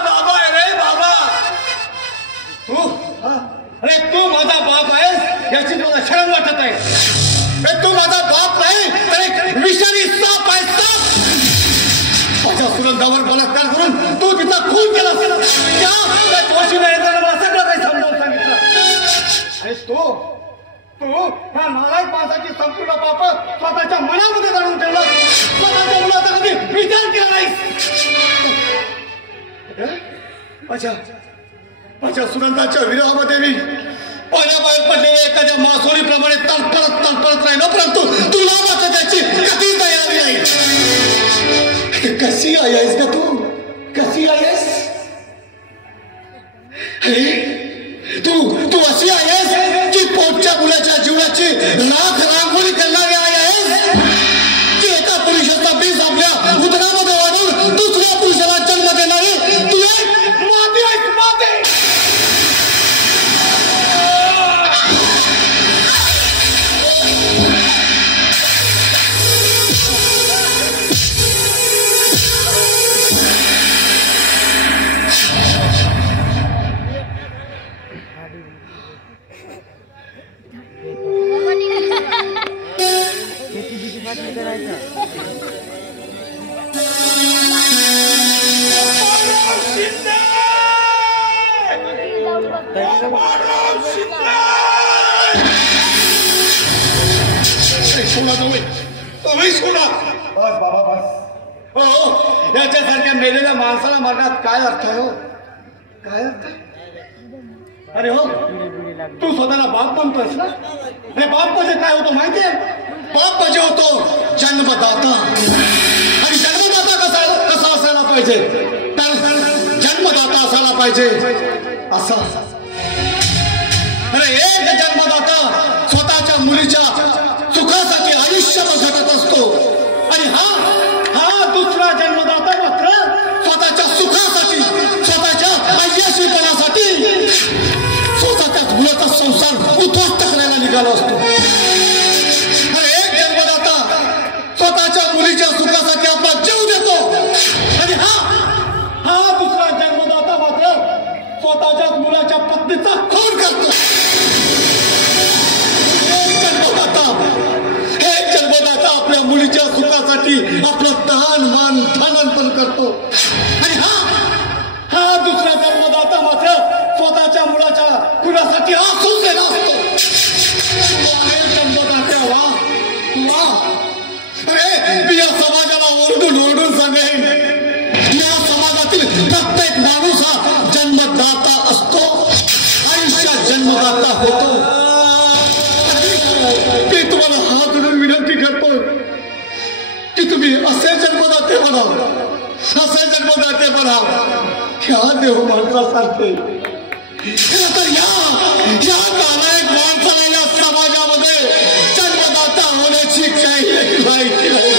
माझा बाबा आहे रे बाबा. तू अरे तू माझा बाप आहेस याची तुला शरम वाटत आहे. तू माझा बाप नाही तर एक विषारी साप आहे साप. माझ्या सुगंधावर बलात्कार करून तू तिचा खून केला त्या दोषीला येताना मला सगळं काही समजावून सांगितलं. आणि तू ह्या नालायक माणसाची संपूर्ण पाप स्वतःच्या मनामध्ये जाणून ठेवला. स्वतःच्या मुलाचा कधी विचार केला नाही. माझ्या सुगंधाच्या विरोहामध्ये मी पाण्याबाहेर पडलेल्या एखाद्या मासोळीप्रमाणे तडफडत राहिलो. परंतु तुला मात्र त्याची कधी दया आली नाही. कशी आई आहेस का तू? कशी आई आहेस? तू अशी आई आहेस की पोटच्या मुलाच्या जीवनाची राख रांगोळी करणारी आई आहेस की एका पुरुषाचा बीज आपल्या उदरामध्ये वाढून दुसऱ्या पुरुषाला जन्म देणारी तू एक माती आहेस. माती. याच्यासारख्या मेलेल्या माणसाला मारण्यात काय अर्थ आहे हो? काय अर्थ आहे? अरे हो तू स्वतःला बाप म्हणतोस ना. हे बाप म्हणजे काय होतो माहितीये? बाप म्हणजे होतो जन्मदाता. आणि जन्मदाता कसा असायला पाहिजे तर जन्मदाता असायला पाहिजे असा. अरे एक जन्मदाता स्वतःच्या मुलीच्या सुखासाठी आयुष्यभर झटत असतो. आणि हा दुसरा जन्मदाता मात्र स्वतःच्या सुखासाठी स्वतःच्या आय्यशीपणासाठी स्वतःच्याच मुलाचा संसार उद्ध्वस्त करायला निघाला असतो. अरे एक जन्मदाता स्वतःच्या मुलीच्या सुखासाठी आपला जीव देतो. आणि हा दुसरा जन्मदाता मात्र स्वतःच्याच मुलाच्या पत्नीचा खून करतो. एक जन्मदाता आपल्या मुलीच्या सुखासाठी आपलं तहान मान धन पण करतो. आणि हा दुसरा जन्मदाता मात्र स्वतःच्या मुलाच्या खुनासाठी आसून गेला असतो. जन्मदात्या वा. अरे मी या समाजाला ओरडून सांगेन या समाजातील प्रत्येक माणूस हा जन्मदाता असतो. आयुष्यात जन्मदाता होतो. मी तुम्हाला हात धरून विनंती करतो की तुम्ही असे जन्मदाते बना. ह्या देव माणसासारखे तर या नालायक माणसाला या समाजामध्ये जन्मदाता होण्याची काही लायकी नाही.